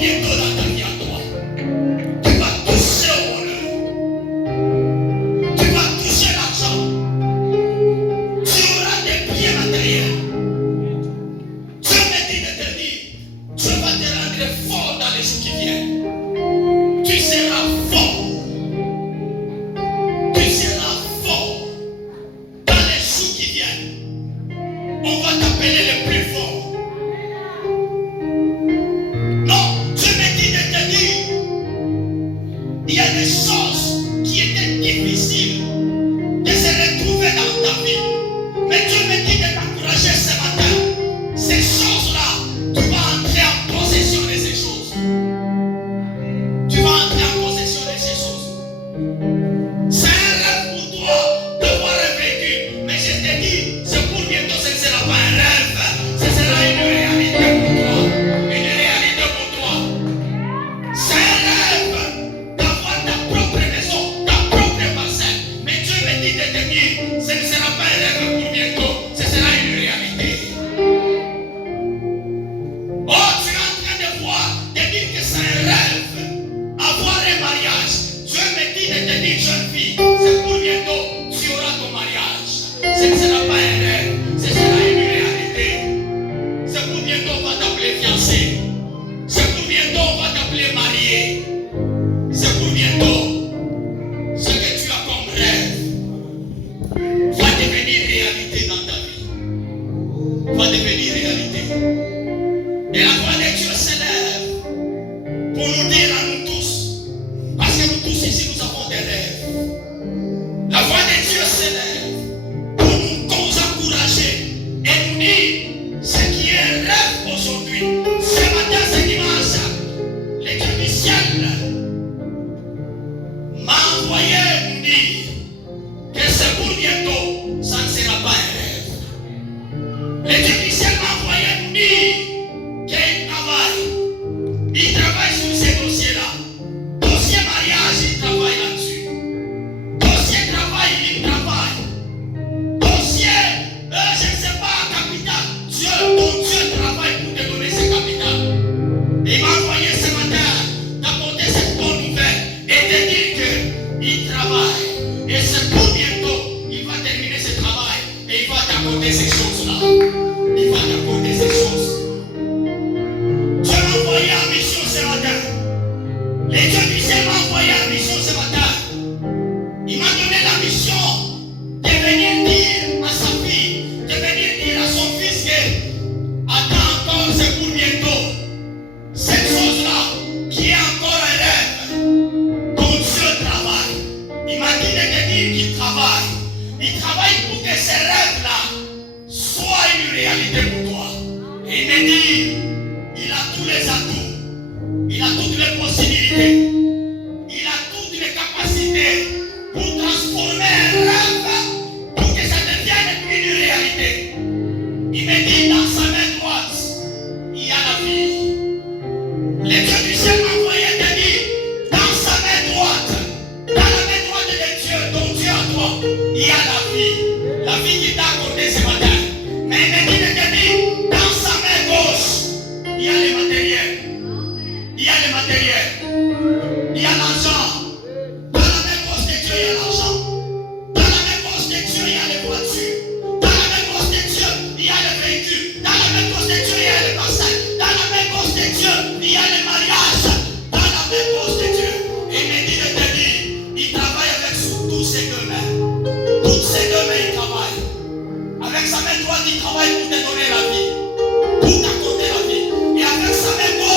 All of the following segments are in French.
bientôt dans ta vie à toi, tu vas toucher au bonheur. Tu vas toucher l'argent. Tu auras des biens matériels. Dieu me dit de te dire, Dieu va te rendre fort dans les jours qui viennent. Tu seras fort. Tu seras fort dans les jours qui viennent. On va t'appeler le plus fort. Non, Dieu me dit de te dire, il y a des choses qui étaient difficiles de se retrouver dans ta vie. Mais Dieu me dit de t'encourager ce matin. Ces choses-là, tu vas entrer en possession de ces choses. Tu vas entrer en possession de ces choses. C'est un rêve pour toi de voir un vécu. Mais je te dis, c'est pour bientôt, ce ne sera pas un rêve. Ce sera une réalité pour toi. Une réalité pour toi. C'est un rêve d'avoir ta propre maison, ta propre parcelle. Mais Dieu me dit de te dire, ce ne sera pas un rêve pour bientôt. Ce sera une réalité. Oh, tu es en train de voir, de dire que c'est un rêve. Avoir un mariage. Dieu me dit de te dire, jeune fille, c'est pour bientôt, tu auras ton mariage. Ce ne sera pas un rêve, ce sera une réalité. C'est pour bientôt, on va t'appeler fiancé. C'est pour bientôt, on va t'appeler marié. C'est pour bientôt. Ce que tu as comme rêve va devenir réalité dans ta vie. Va devenir réalité. Et la voix de Dieu s'élève pour nous dire à nous tous, parce que nous tous ici nous avons des rêves. La voix de Dieu s'élève pour nous encourager et nous dire ce qui est un rêve aujourd'hui. Ce matin, ce dimanche, le Dieu du ciel m'a envoyé nous dire que c'est pour bientôt, ça ne sera pas un rêve. Le Dieu du ciel m'a envoyé nous dire qu'il travaille. Il travaille sur ces dossiers-là. Dossier mariage, il travaille là-dessus. Dossier travail, il travaille. Dossier, je ne sais pas, capital. Ton Dieu travaille pour te donner ce capital. Il m'a envoyé ce matin d'apporter cette bonne nouvelle et de dire qu'il travaille. Et c'est pour bientôt, il va terminer ce travail et il va t'apporter ces choses-là. Il va t'apporter ces choses. Dieu m'a envoyé en mission ce matin. Les dieux du ciel m'ont envoyé en mission ce matin. Il m'a donné la mission de venir dire à sa fille, de venir dire à son fils que attends encore, c'est pour bientôt. Cette chose-là qui est encore un rêve, ton Dieu travaille. Il m'a dit de te dire qu'il travaille. Il travaille pour que ces rêves-là soient une réalité pour toi. Et il me dit, il a tous les atouts. Il a toutes les possibilités. Il a toutes les capacités pour transformer un rêve pour que ça devienne une réalité. Il me dit dans sa main droite, il y a la vie. Le Dieu du ciel m'a envoyé te dire, dans sa main droite, dans la main droite de Dieu, ton Dieu à toi, il y a la vie. La vie qui t'a accordée ce matin. Mais il me dit de te dire, dans sa main gauche, il y a les matériels. Il y a les matériels. Il y a l'argent. Dans la main gauche de Dieu, il y a l'argent. Dans la main gauche de Dieu, il y a les voitures. Dans la main gauche de Dieu, il y a les véhicules. Dans la main gauche de Dieu, il y a les parcelles. Dans la main gauche de Dieu, il y a les mariages. Dans la main gauche de Dieu. Il me dit de te dire, il travaille avec tous ses deux mains. Toutes ses deux mains, il travaille. Avec sa main droite, il travaille pour te donner la vie. Pour t'accorder la vie. Et avec sa main gauche,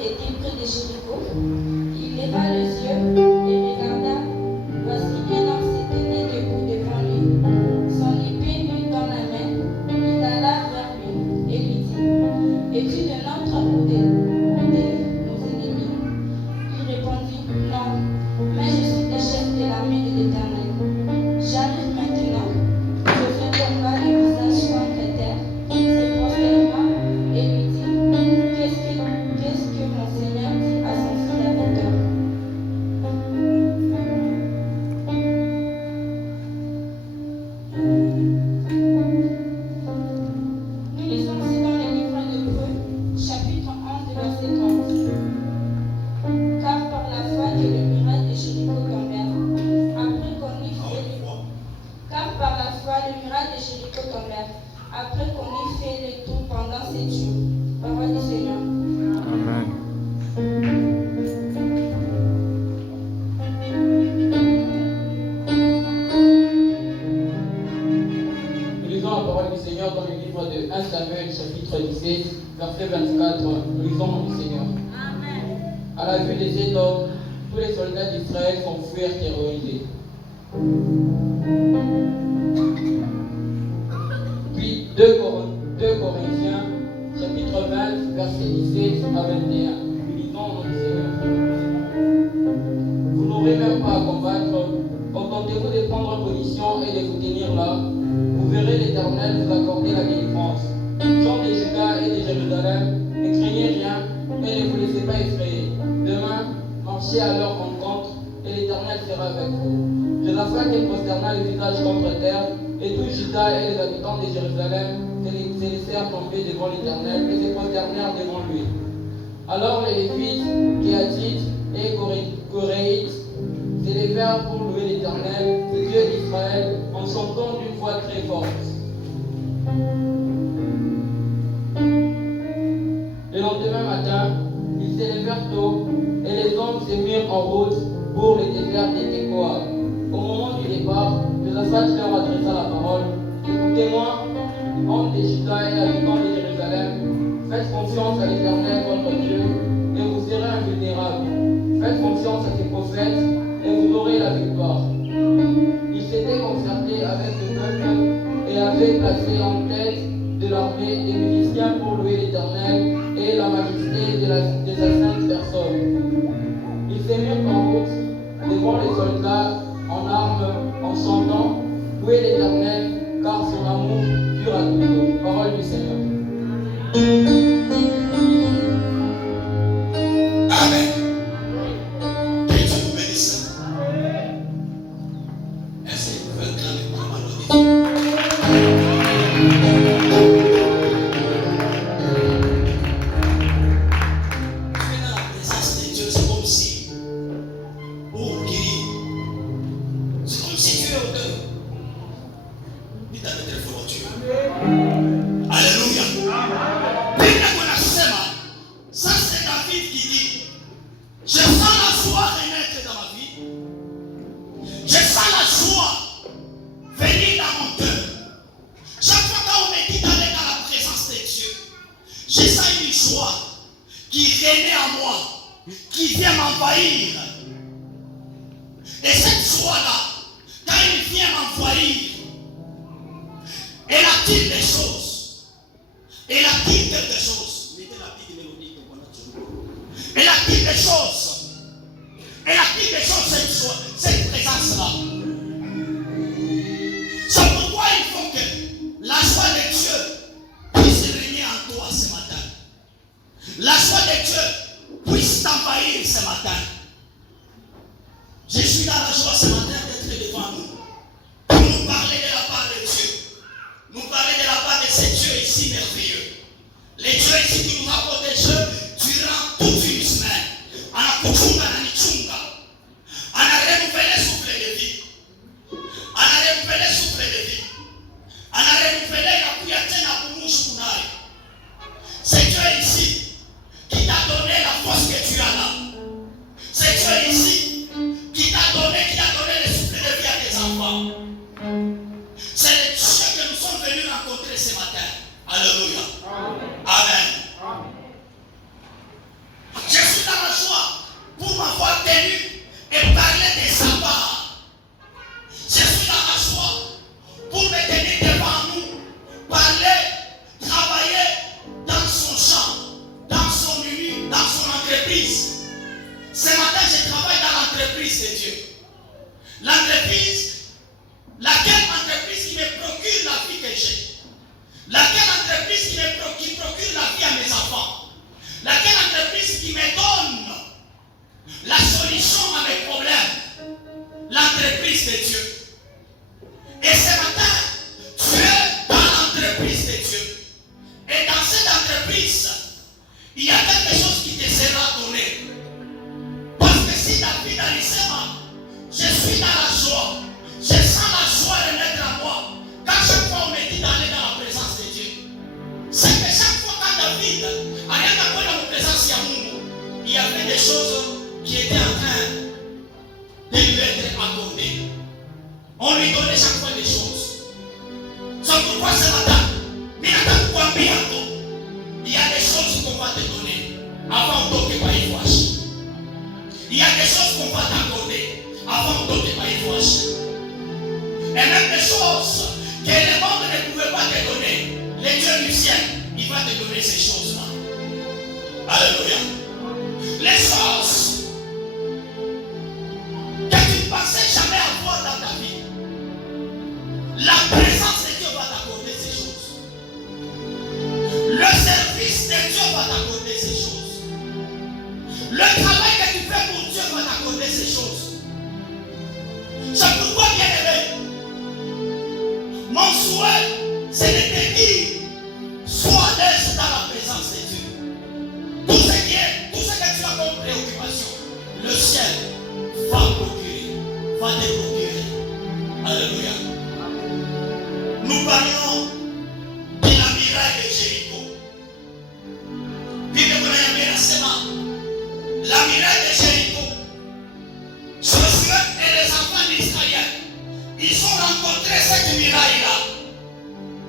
était près de Jéricho. Il leva les yeux et regarda. Voici un homme se tenait debout devant lui, son épée nue dans la main. Il alla vers lui et lui dit, es-tu de notre ou de nos ennemis? Il répondit, non, mais je suis le chef de l'armée de l'Éternel. J'arrive maintenant. Josué tomba le visage contre terre, se prosterna et lui dit, qu'est-ce que mon Seigneur dit à son serviteur? Nous lisons aussi dans le livre d'Hébreux, chapitre 11, verset 30. Car par la foi que le muraille de Jéricho tombèrent, après qu'on eut fait car par la foi le muraille de Jéricho tombèrent, après qu'on eut fait le tour pendant 7 jours. Parole du Seigneur. Amen. Nous lisons la parole du Seigneur dans le livre de 1 Samuel, chapitre 17, verset 24. Nous lisons le nom du Seigneur. Amen. À la vue des Édoms, tous les soldats d'Israël s'enfuirent terrorisés. Puis 2 Corinthiens, chapitre 20, verset 17 à 21. Nous lisons au nom du Seigneur. Vous n'aurez même pas à combattre. Contentez-vous de prendre position et de vous tenir là. Vous verrez l'Éternel vous accorder la délivrance. Gens de Juda et de Jérusalem, ne craignez rien et ne vous laissez pas effrayer. Demain, marchez à leur rencontre et l'Éternel sera avec vous. Josaphat prosterna le visage contre terre, et tout Juda et les habitants de Jérusalem se laissèrent tomber devant l'Éternel et se prosternèrent devant lui. Alors les Lévites, Kéatites et Coréites s'élevèrent pour louer l'Éternel, le Dieu d'Israël, en chantant d'une voix très forte. Le lendemain matin, ils s'élevèrent tôt, et les hommes se mirent en route pour le désert de Tekoa. Au moment du départ, Josaphat leur adressa la parole. Écoutez-moi, hommes de Juda et habitants de Jérusalem, faites confiance à l'Éternel votre Dieu, et vous serez invulnérables. Faites confiance à ses prophètes, et vous aurez la victoire. Ils s'étaient concertés avec le peuple et avaient placé en tête de l'armée des musiciens pour louer l'Éternel et la majesté de sa sainte personne. Ils se mirent en route devant les soldats en armes, en chantant, louez l'Éternel, car son amour dure à toujours. Parole du Seigneur. Amen. Que Dieu vous bénisse. Est-ce que vous pouvez acclamer pour la dans la présence de Dieu, c'est comme si, pour guérir, c'est comme si tu es au deuil. Dites à notre téléphone, Dieu. Alléluia. Biblia kunasema, ça c'est David qui dit, je sens la joie renaître dans ma vie. Je sens la joie venir dans mon cœur. Chaque fois qu'on me dit d'aller dans la présence de Dieu, je sens une joie qui renaît en moi, qui vient m'envahir. Et cette joie-là, quand il vient m'envahir, elle attire des choses. Elle attire quelque chose. Mettez la petite mélodie que on a toujours. Elle attire des choses. Elle attire des choses, cette présence-là. C'est pourquoi il faut que la joie de Dieu puisse régner en toi ce matin. La joie de Dieu puisse t'envahir ce matin. Je suis dans la joie ce matin d'être devant nous. Pour nous parler de la part de Dieu. Nous parler de la part de ce Dieu ici merveilleux. Les dieux ici qui nous a protégés durant toute une semaine. Anakuchunga na nichunga. Anarenouvelé souffle de vie. Anarenouvelé souffle de vie. Anarenouvelé na kuya tena kumushu kunai. C'est Dieu ici qui t'a donné la force que tu as là. C'est Dieu ici qui t'a donné le souffle de vie à tes enfants. C'est le Dieu que nous sommes venus rencontrer ce matin. Alléluia. Amen. Je l'entreprise. Ce matin, je travaille dans l'entreprise de Dieu. L'entreprise, laquelle entreprise qui me procure la vie que j'ai. Laquelle entreprise qui procure la vie à mes enfants. Laquelle entreprise qui me donne la solution à mes problèmes. L'entreprise de Dieu. Et ce matin, tu es dans l'entreprise de Dieu. Et dans cette entreprise, il y a quelque chose qui te sera donné. Parce que si David a dit, je suis dans la joie, je sens la joie renaître à moi. Quand chaque fois on me dit d'aller dans la présence de Dieu, c'est que chaque fois quand David allait dans la présence de Mungu, il y avait des choses qui étaient en train de lui être accordées. On lui donnait chaque fois des choses. C'est pourquoi ce matin, il y a des choses qu'on va te donner avant de te payer voici. Il y a des choses qu'on va t'accorder avant de te payer voici. Et même des choses que le monde ne pouvait pas te donner, le Dieu du ciel, il va te donner ces choses-là. Alléluia. Les choses que tu ne pensais jamais avoir dans ta vie, la présence de Dieu va t'accorder ces choses. Le service de Dieu va t'accorder ces choses. Le travail que tu fais pour Dieu va t'accorder ces choses. C'est pourquoi, bien aimé, mon souhait, c'est de te dire, sois à l'aise dans la présence de Dieu. Tout ce que tu as comme préoccupation, le ciel va te procurer. Alléluia. Nous parlons de la muraille de Jéricho. La muraille de Jéricho, Josué et les enfants d'Israël, ils ont rencontré cette muraille-là.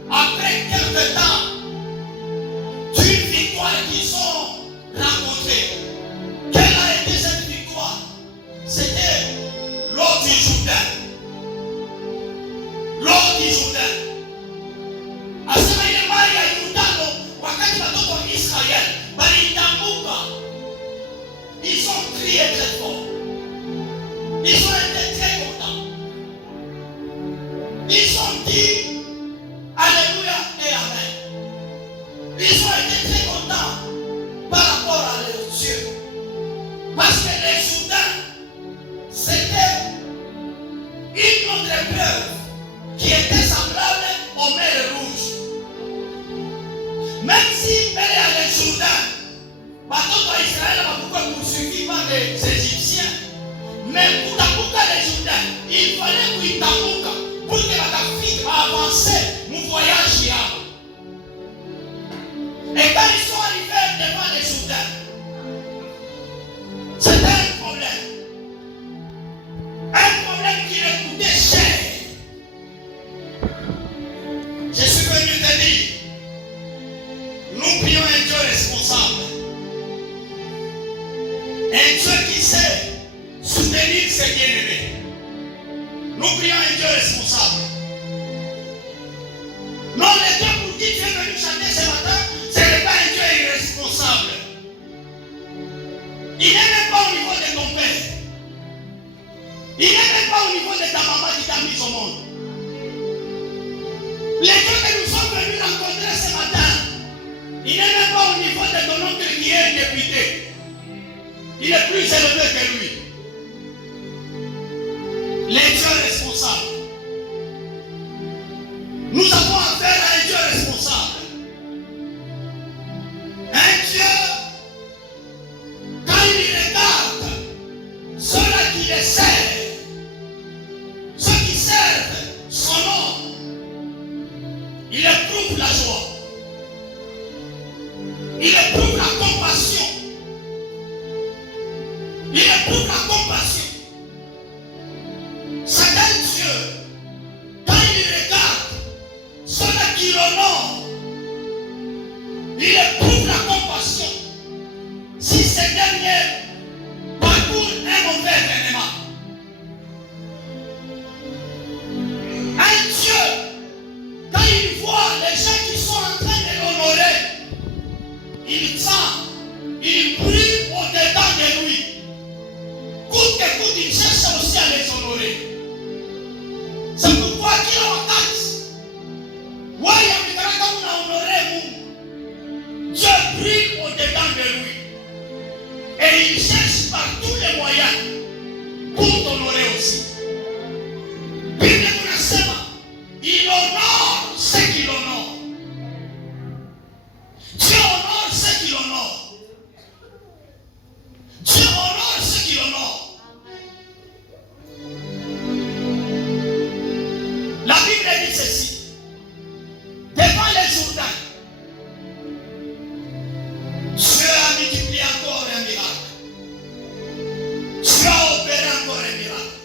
Après quelques temps, d'une victoire qu'ils ont rencontrée. Quelle a été cette victoire? C'était l'eau du Jourdain. L'eau du Jourdain. Asema ile mali ya Yordano, wakati watoto wa Israeli walitambuka, ils ont crié très fort. Ils ont été très contents. Ils ont dit Alléluia et Amen. Ils ont été très contents par rapport à leur Dieu. Parce que les Jourdains, c'était une autre épreuve qui était semblable aux mers rouges. Même si elle est à Jourdain, watoto wa Israeli hawakuwa poursuivis par les Égyptiens, mais pour tambuka les Jourdains, il fallait kuitambuka pour que wakafika avancer mon voyage yao. Et quand ils sont arrivés devant les Jourdains, c'était un problème. Un problème qui leur coûtait cher. Je suis venu te dire, nous prions un Dieu responsable. Un Dieu qui sait soutenir ses bien-aimés. Nous prions un Dieu responsable. Non, le Dieu pour qui tu es venu chanter ce matin, ce n'est pas un Dieu irresponsable. Il n'est même pas au niveau de ton père. Il n'est même pas au niveau de ta maman qui t'a mis au monde. Le Dieu que nous sommes venus rencontrer ce matin, il n'est même pas au niveau de ton oncle qui est député. Il est plus élevé que lui. Les dieux responsables. Nous avons affaire à un Dieu responsable. Un Dieu, quand il regarde ceux-là qui les servent, ceux qui servent son nom, il éprouve la joie. Il éprouve la compassion. Il éprouve la compassion. C'est un Dieu, quand il regarde ceux-là qui l'honorent, il éprouve la compassion. Si ces derniers parcourent un mauvais événement, un Dieu, quand il voit les gens qui sont en train de l'honorer, il sent, il brille au-dedans cherche par tous les moyens pour t'honorer aussi. Bible inasema, il honore ceux qui l'honorent. Dieu honore ceux qui l'honorent. Dieu honore ceux qui l'honorent. La Bible dit ceci. Devant les Jourdains, Dieu a multiplié encore un miracle. Dieu a opéré encore un miracle.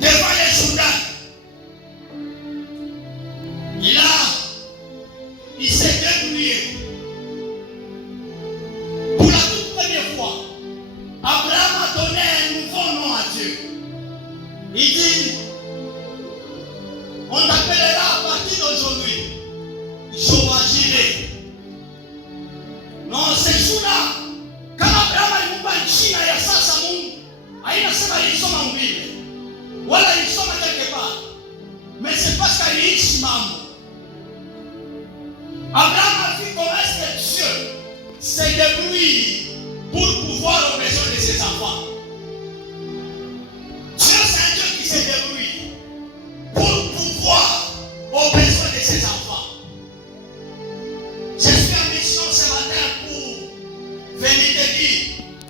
Devant les Jourdains, il s'est débrouillé. Pour la toute première fois, Abraham a donné un nouveau nom à Dieu. Il dit, on t'appellera à partir d'aujourd'hui Jéhovah Jireh. Non, c'est jour-là, quand Abraham alimpa jina ya sasa Mungu, hainasema ilisoma mbili wala ilisoma quelque part, mais c'est parce qu'aliishi mambo. Abraham a vu comment est-ce que Dieu se débrouille pour pouvoir aux besoins de ses enfants. Dieu, c'est un Dieu qui se débrouille pour pouvoir aux besoins de ses enfants. Je suis en mission ce matin pour venir te dire,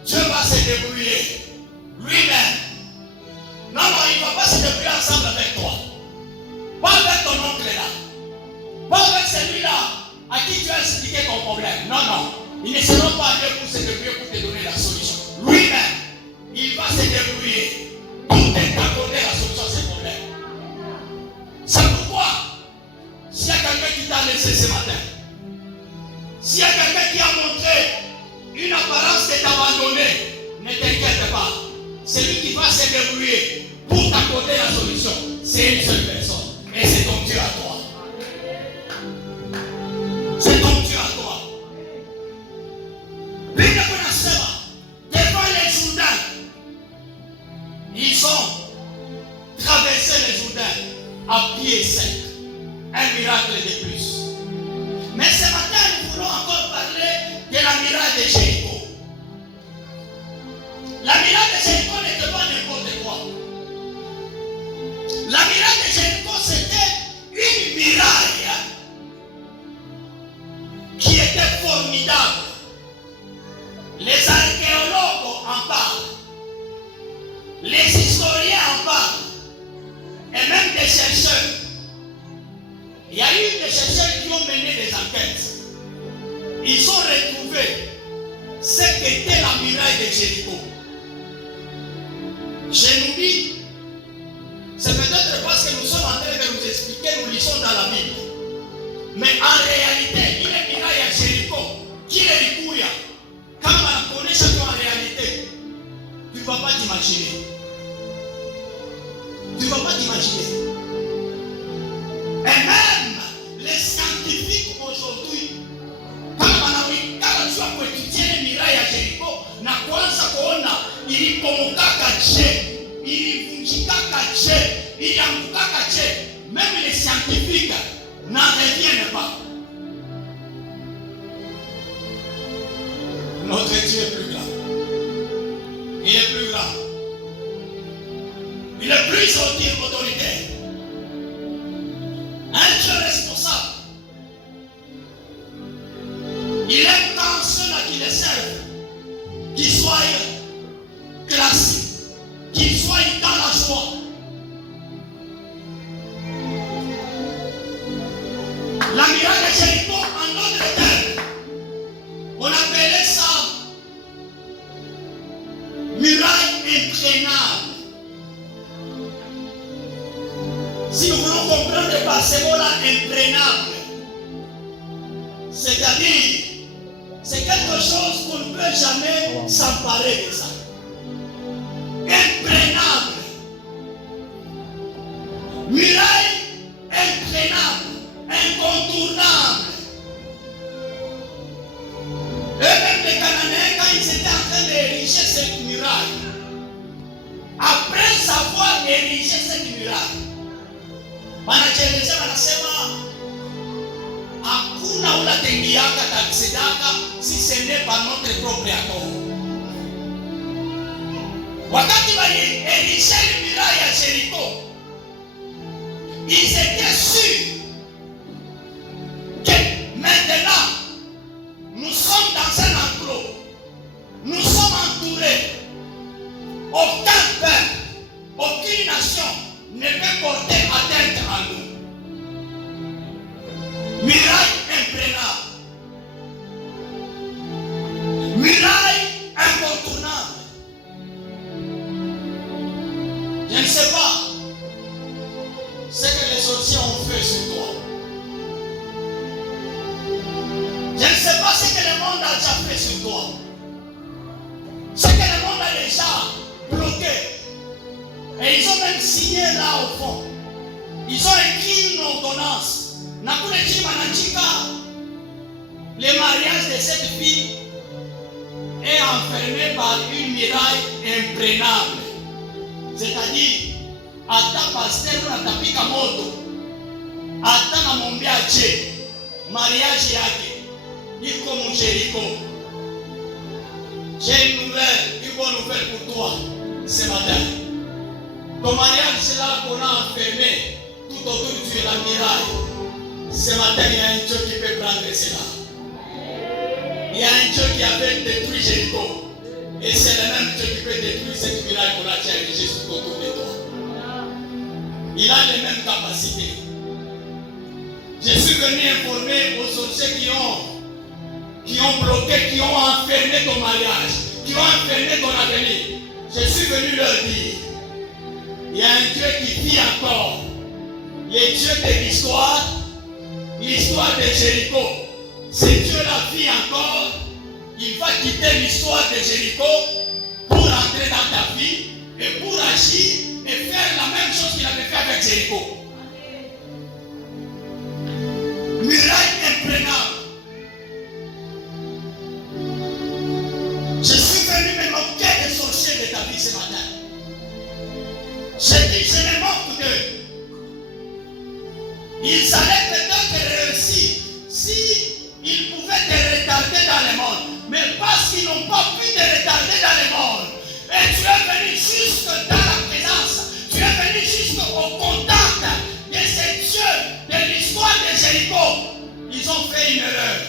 Dieu va se débrouiller lui-même. Non, il ne va pas se débrouiller ensemble avec toi. Pas avec ton oncle là. Pas avec celui-là à qui tu as expliqué ton problème. Non, non. Ils ne seront pas là pour se débrouiller, pour te donner la solution. Lui-même, il va se débrouiller pour t'accorder la solution à ces problèmes. C'est pourquoi, s'il y a quelqu'un qui t'a laissé ce matin, s'il y a quelqu'un qui a montré une apparence de t'abandonner, ne t'inquiète pas. C'est lui qui va se débrouiller pour t'accorder la solution. C'est une seule personne. Et c'est ton Dieu à toi. C'est ton Dieu à toi. Bible inasema, devant les Jourdains, ils ont traversé les Jourdains à pied sec. Un miracle de plus. Mais ce matin, nous voulons encore parler de la miracle de Jéricho. La miracle de Jéricho n'était pas n'importe quoi. La miracle de Jéricho, c'était une muraille qui était formidable. Les archéologues en parlent. Les historiens en parlent. Et même des chercheurs. Il y a eu des chercheurs qui ont mené des enquêtes. Ils ont retrouvé ce qu'était la muraille de Jéricho. Je nous dis, c'est peut-être parce que nous sommes en train de nous expliquer, nous lisons dans la Bible. Mais en réalité, il est muraille à Jéricho. Qui est l'Ikuya? Quand on connaît chacun en réalité, tu ne vas pas t'imaginer. Tu ne vas pas t'imaginer. Et même les scientifiques aujourd'hui, quand tu as étudié les murailles à Jéricho, na kwanza kuona ilipomokaka je, ilivunjikaka je, iliangukaka je, même les scientifiques n'en reviennent pas. Notre Dieu est plus grand. Il est plus grand. Il est plus autoritaire. Un Dieu responsable. Il aime tant ceux-là qui le servent, qu'ils soient classiques, qu'ils soient dans la joie. La muraille de Jéricho, en d'autres termes, on appelait ça muraille imprenable. Si nous voulons comprendre par ce mot-là, imprenable, c'est-à-dire, c'est quelque chose qu'on ne peut jamais s'emparer de ça. Imprenable. Muraille imprenable, incontournable. Eux-mêmes les Cananéens, quand ils étaient en train d'ériger cette muraille, après savoir ériger cette muraille, wanajielezea wanasema hakuna ulatengiaka taksidaka si ce n'est pas notre propre accord. Wakati waliélisha le muraille à Jéricho, ils étaient sûrs que maintenant, nous sommes dans un enclos. Nous sommes entourés. Aucun peuple, aucune nation ne peut porter atteinte à nous. Muraille imprenable. Muraille incontournable. Je ne sais pas ce que les sorciers ont fait sur toi. Je ne sais pas ce que le monde a déjà fait sur toi. Ce que le monde a déjà bloqué. Et ils ont même signé là au fond. Ils ont écrit une ordonnance. Le mariage de cette fille est enfermé par une muraille imprenable. C'est-à-dire, ata pasteur natapika moto, ata namwombea je, mariage yake iko Jéricho. J'ai une bonne nouvelle pour toi ce matin. Ton mariage, c'est là qu'on a enfermé tout autour de la muraille. Ce matin, il y a un Dieu qui peut prendre cela. Il y a un Dieu qui avait détruit Jéricho. Et c'est le même Dieu qui peut détruire cette muraille qu'on a érigée tout autour de toi. Il a les mêmes capacités. Je suis venu informer aux sorciers qui ont bloqué, qui ont enfermé ton mariage, qui ont enfermé ton avenir. Je suis venu leur dire, il y a un Dieu qui vit encore. Le Dieu de l'histoire de Jéricho. Ce Dieu-là vit encore. Il va quitter l'histoire de Jéricho pour entrer dans ta vie et pour agir et faire la même chose qu'il avait fait avec Jéricho. Muraille imprenable. Je suis venu me moquer des sorciers de ta vie ce matin. J'ai dit, je me moque d'eux. Ils allaient peut-être réussir si ils pouvaient te retarder dans le monde. Mais parce qu'ils n'ont pas pu te retarder dans le monde. Et tu es venu juste dans la présence. Tu es venu juste au contact de ce Dieu de l'histoire de Jéricho. Ils ont fait une erreur.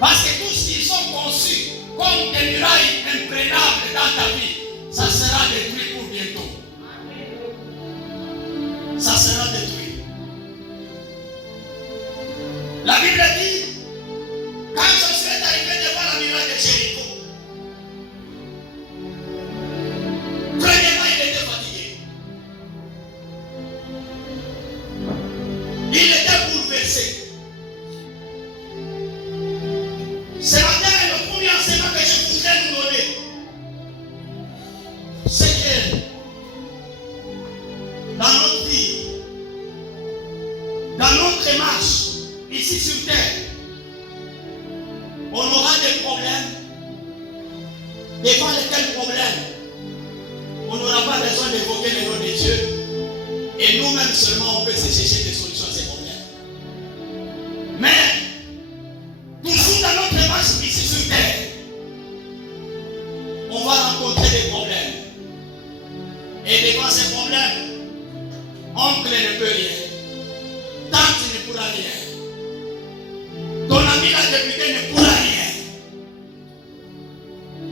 Parce que tout ce qu'ils ont conçu comme des murailles imprenables dans ta vie, ça sera détruit pour bientôt. Ça sera détruit. La Bible dit, quand Josué est arrivé devant la muraille de Jéricho, premièrement, il était fatigué. Il était bouleversé. Ce matin, le premier enseignement que je voudrais nous donner, c'est que dans notre vie, dans notre marche, ici sur terre, on aura des problèmes. Devant lesquels problèmes, on n'aura pas besoin d'évoquer le nom de Dieu. Et nous-mêmes seulement, on peut se chercher des solutions à ces problèmes. Mais, toujours dans notre marche ici sur terre, on va rencontrer des problèmes. Et devant ces problèmes, oncle ne peut rien. Tante ne pourra rien. Ton ami la députée ne pourra rien.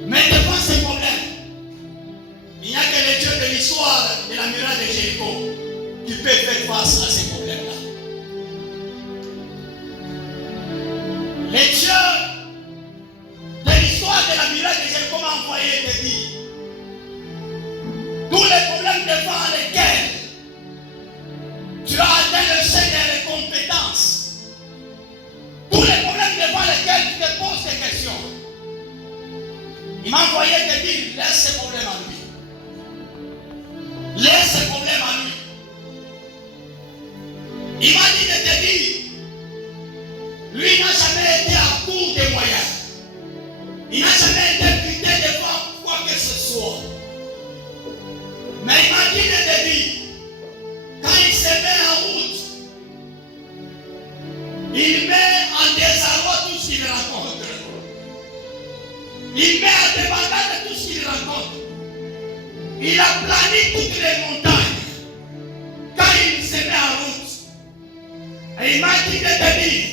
Mais devant ces problèmes, il n'y a que le Dieu de l'histoire de la muraille de Jéricho qui peut faire face à ces problèmes-là. Le Dieu de l'histoire de la muraille de Jéricho m'a envoyé te dire tous les problèmes devant lesquels tu as atteint le seuil des compétences, tous les problèmes devant lesquels tu te poses des questions. Il m'a envoyé te dire, laisse ces problèmes à lui. Laisse ces problèmes à lui. Il m'a dit de te dire, lui n'a jamais été à court de moyens. Il n'a jamais été buté devant quoi que ce soit. Mais il m'a dit de te dire, quand il se met en route, il met en désarroi tout ce qu'il rencontre. Il met en débandade tout ce qu'il rencontre. rencontre. Il a plané toutes les montagnes. Quand il se met en route, et il m'a dit de te dire,